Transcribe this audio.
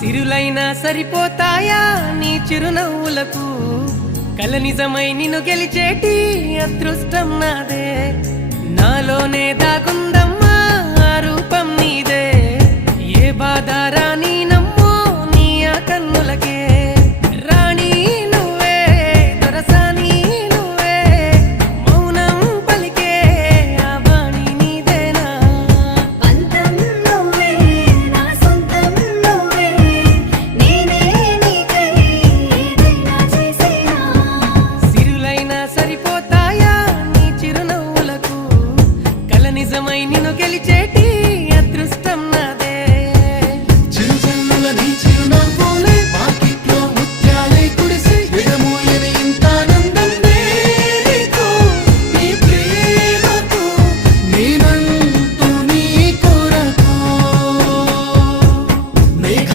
సిరులైనా సరిపోతాయా నీ చిరునవ్వులకు కల నిజమై నిన్ను గెలిచేటి అదృష్టం నాదే నాలోనే దాగుందమ్మా ఆ రూపం నీదే ఏ బాధ రాని